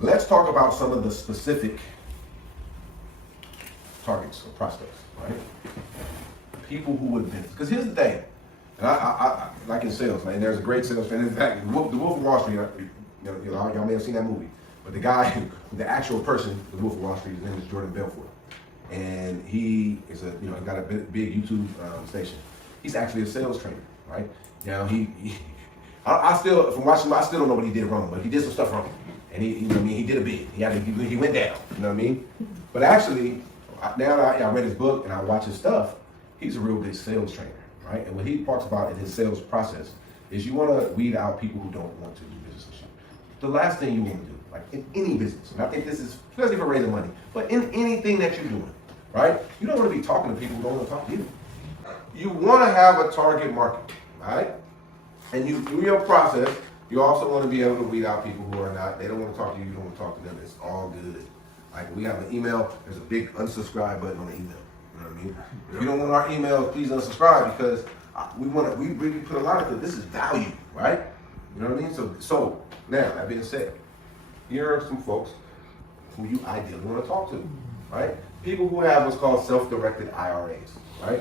let's talk about some of the specific targets or prospects, right? People who would benefit. Because here's the thing, and I like in sales, man, there's a great sales fan. In fact, the Wolf of Wall Street, y'all may have seen that movie, but the guy, the actual person, the Wolf of Wall Street, his name is Jordan Belfort. And he is he got a big YouTube station. He's actually a sales trainer, right? Now I still, from watching him, I still don't know what he did wrong, but he did some stuff wrong. And he did a bid. He went down, you know what I mean? But actually, now that I read his book and I watch his stuff, he's a real good sales trainer, right? And what he talks about in his sales process is you want to weed out people who don't want to do business with you. The last thing you want to do, like in any business, and I think this is, especially for raising money, but in anything that you're doing, right? You don't want to be talking to people who don't want to talk to you. You want to have a target market, right? And through your process, you also want to be able to weed out people who are not, they don't want to talk to you, you don't want to talk to them. It's all good. Like we have an email, there's a big unsubscribe button on the email. You know what I mean? If you don't want our emails, please unsubscribe, because we really put a lot of it. This is value, right? You know what I mean? So now, that being said, here are some folks who you ideally want to talk to, right? People who have what's called self-directed IRAs, right?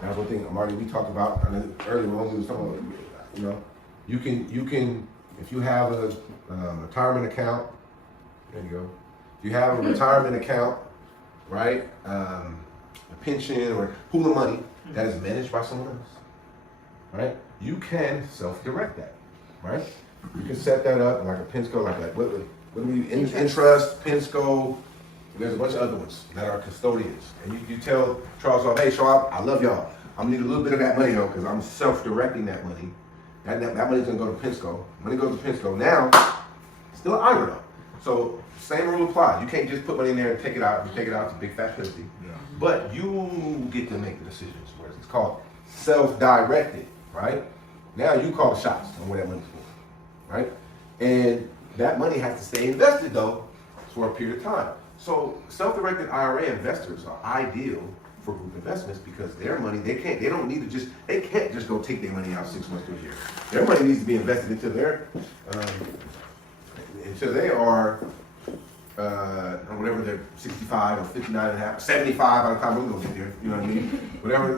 That's one thing, Marty, we talked about earlier on. We was talking about, you can, if you have a retirement account, there you go. If you have a retirement account, right? A pension or pool of money that is managed by someone else, right? You can self-direct that, right? You can set that up like a Pensco, like what do we Entrust, Pensco. There's a bunch of other ones that are custodians, and you tell Charles, hey, Charles, I love y'all. I'm gonna need a little bit of that money though, because I'm self-directing that money. That money's gonna go to Pensco. Money goes to Pensco. Now, still an IRA though. So same rule applies. You can't just put money in there and take it out. You take it out, it's a big fat penalty. Yeah. But you get to make the decisions. Whereas it's called self-directed, right? Now you call the shots on where that money's going, right? And that money has to stay invested though for a period of time. So self-directed IRA investors are ideal for group investments because their money, they can't just go take their money out 6 months to a year. Their money needs to be invested until they are whatever they're 65 or 59 and a half, 75 by the time we're gonna get there, you know what I mean?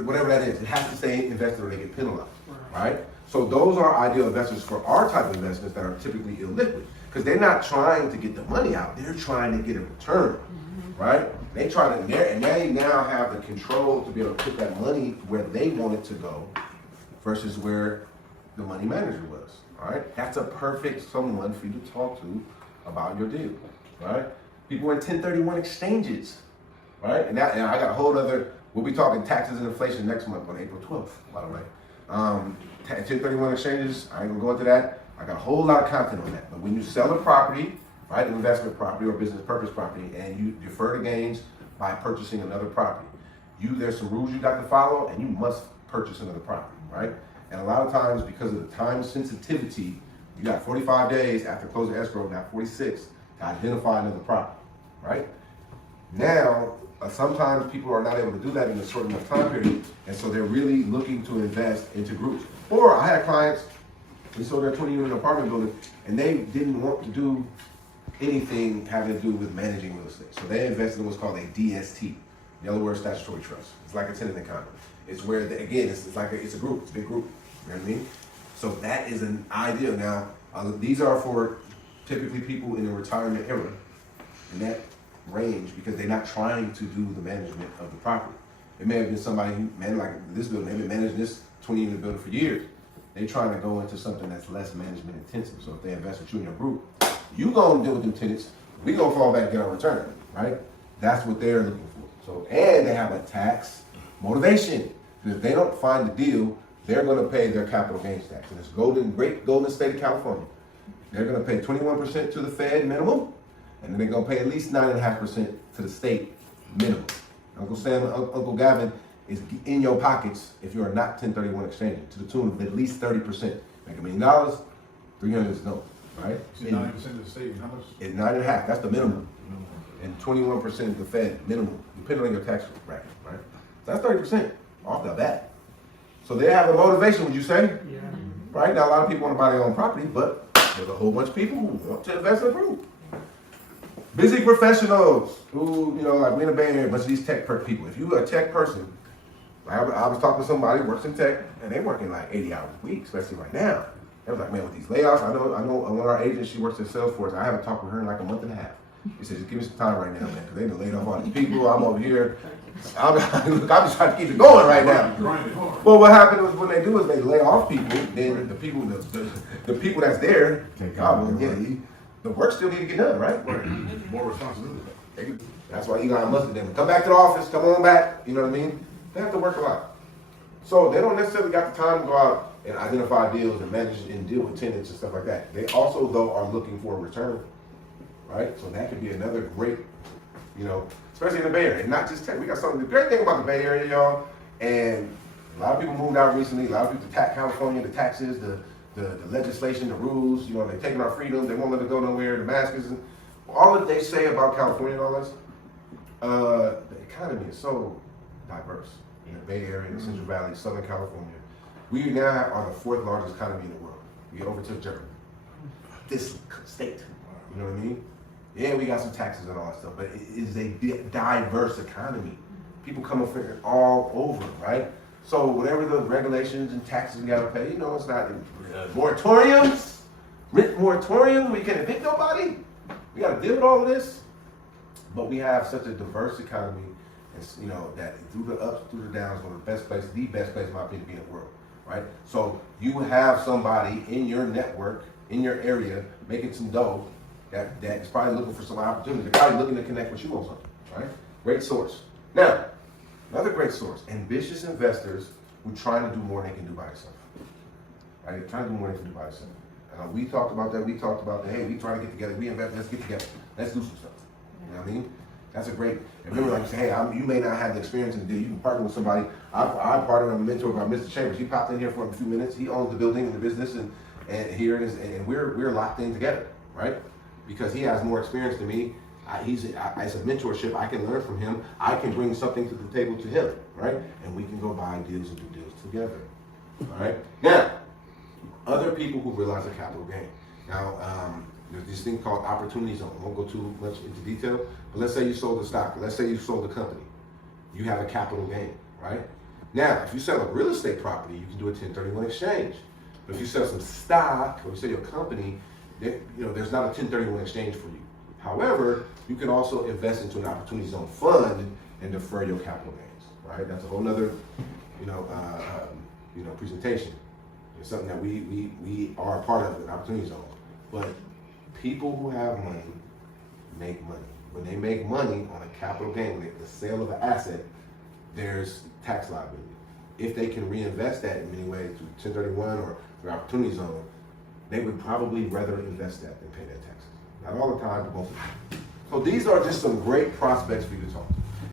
Whatever that is, it has to stay invested or they get penalized, right? So those are ideal investors for our type of investments that are typically illiquid, because they're not trying to get the money out, they're trying to get a return, right? They now have the control to be able to put that money where they want it to go versus where the money manager was, all right? That's a perfect someone for you to talk to about your deal, right? People in 1031 exchanges, right? And I got a whole other, we'll be talking taxes and inflation next month on April 12th, by the way. 1031 exchanges, I ain't gonna go into that. I got a whole lot of content on that. But when you sell a property, right, an investment property or business purpose property, and you defer the gains by purchasing another property, there's some rules you got to follow, and you must purchase another property, right? And a lot of times, because of the time sensitivity, you got 45 days after closing escrow, not 46, to identify another property, right? Now, sometimes people are not able to do that in a short enough time period, and so they're really looking to invest into groups. Or I had clients, we sold their 20-unit apartment building, and they didn't want to do anything having to do with managing real estate. So they invested in what's called a DST, Delaware Statutory Trust. It's like a tenant account. It's where, it's a group, it's a big group, you know what I mean? So that is an idea. Now, these are for typically people in the retirement era, in that range, because they're not trying to do the management of the property. It may have been somebody who, like this building, they've been managing this 20-unit building for years. They're trying to go into something that's less management intensive. So if they invest with you in your group, you go and deal with them tenants, we gonna fall back and get our return, right? That's what they're looking for. So, and they have a tax motivation. Because if they don't find the deal, they're gonna pay their capital gains tax. And it's great golden state of California. They're gonna pay 21% to the Fed minimum, and then they're gonna pay at least 9.5% to the state minimum. Uncle Sam and Uncle Gavin is in your pockets if you're not 1031 exchanging, to the tune of at least 30%. Make $1 million, 300 is no, right? So 90% of the state, how much? It's 9.5, that's the minimum. And 21% is the Fed minimum, depending on your tax bracket, right? So that's 30% off the bat. So they have a motivation, would you say? Yeah. Right? Now, a lot of people want to buy their own property, but there's a whole bunch of people who want to invest in a group. Busy professionals who, like we in the Bay Area, a bunch of these tech people. If you're a tech person, I was talking to somebody who works in tech, and they working like 80 hours a week, especially right now. They was like, man, with these layoffs, I know one of our agents, she works at Salesforce. I haven't talked with her in like a month and a half. He said, just give me some time right now, man, because they done laid off all these people. I'm over here. I'm just trying to keep it going right now. Well, what happened was when they do is they lay off people, then the people that's there, the work still need to get done, right? More responsibility. That's why Elon Musk did them. Come back to the office, come on back, you know what I mean? They have to work a lot. So they don't necessarily got the time to go out and identify deals and manage and deal with tenants and stuff like that. They also, though, are looking for a return, right? So that could be another great, especially in the Bay Area. And not just tech. We got something, the great thing about the Bay Area, y'all, and a lot of people moved out recently. A lot of people attack California, the taxes, the legislation, the rules, they're taking our freedoms. They won't let us go nowhere. The masks, all that they say about California and all this, the economy is so diverse. In the Bay Area, the Central Valley, Southern California. We now are the 4th largest economy in the world. We overtook Germany. This state, you know what I mean? Yeah, we got some taxes and all that stuff, but it is a diverse economy. People come from all over, right? So whatever the regulations and taxes we gotta pay, it's not moratoriums, rent moratorium, we can't evict nobody. We gotta deal with all of this. But we have such a diverse economy, and that through the ups, through the downs, one of the best place, in my opinion, to be in the world, right? So you have somebody in your network, in your area, making some dough that is probably looking for some opportunity. They're probably looking to connect with you on something, right? Great source. Now, another great source, ambitious investors who trying to do more than they can do by themselves. Right? They're trying to do more than they can do by themselves. We talked about that. We talked about that. Hey, we try to get together. We invest. Let's get together. Let's do some stuff. You know what I mean? That's a great. And remember, like you say, hey, you may not have the experience in the deal. You can partner with somebody. I partnered with a mentor by Mr. Chambers. He popped in here for a few minutes. He owns the building and the business, and here it is. And we're locked in together, right? Because he has more experience than me. It's a mentorship. I can learn from him. I can bring something to the table to him, right? And we can go buy deals and do deals together. All right. Now, other people who realize a capital gain. Now, there's this thing called opportunity zone. I won't go too much into detail, but let's say you sold a stock. Let's say you sold a company. You have a capital gain, right? Now, if you sell a real estate property, you can do a 1031 exchange. But if you sell some stock or you sell your company, there's not a 1031 exchange for you. However, you can also invest into an opportunity zone fund and defer your capital gains, right? That's a whole nother, presentation. It's something that we are a part of, an opportunity zone. But people who have money make money. When they make money on a capital gain, the sale of an asset, there's tax liability. If they can reinvest that in many ways through 1031 or through opportunity zone, they would probably rather invest that than pay their taxes. Not all the time, but most of the time. So these are just some great prospects for you to talk to.